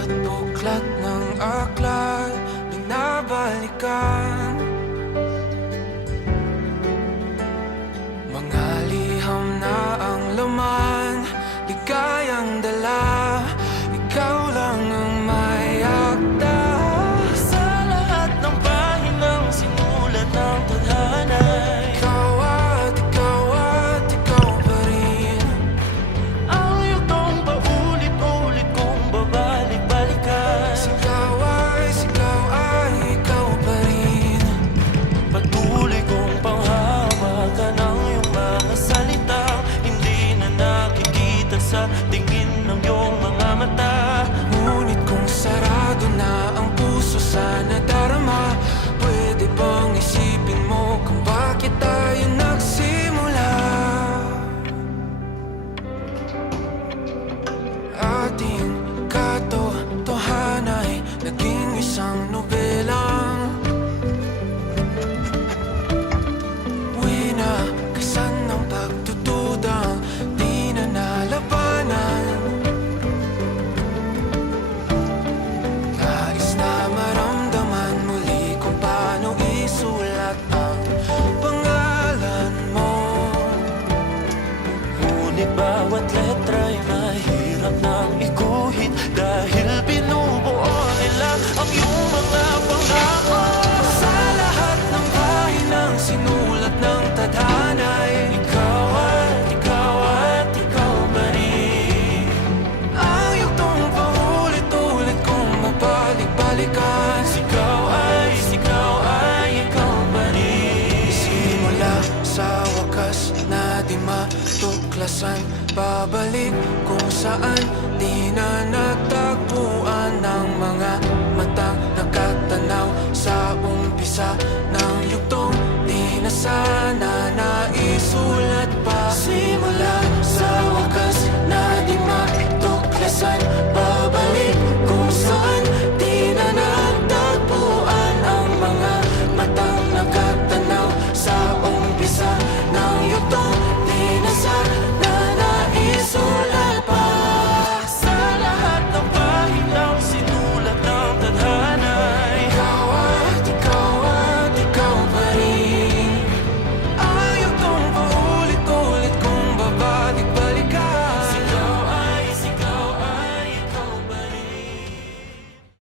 bawat buklat ng aklat binabalikan. Mga liham na ang laman, ligayang dala, ikaw lang ang may akda. Sa lahat ng pahinang sinulat ng tadhana, Ikaw at ikaw pa rin. ang yugtong paulit-ulit kong babalik-balikan. Sigaw ay ikaw pa rin. Patuloy kong panghawakan ang iyong mga salitang hindi na nakikita sa tingin ng iyong mga mata. Ngunit kung sarado na ang puso sa nadarama, pwede bang isipin mo kung bakit tayo nagsimula? Ating katotohanay naging isang nobelang winakasan ng pagtutudang di na nalabanan. Nais na maramdaman muli kung paano isulat ang pangalan mo. Ngunit bawat letra'y mahirap nang iguhit dahil binubuo nila ang iyong mga pangako. Sa lahat ng pahinang sinulat ng tadhana'y Ikaw at ikaw pa rin. ang yugtong paulit-ulit kong mabalik-balikan. Ikaw ay ikaw pa rin. Simula sa wakas na di matuklasan, pabalik kung saan di na nagtatanong.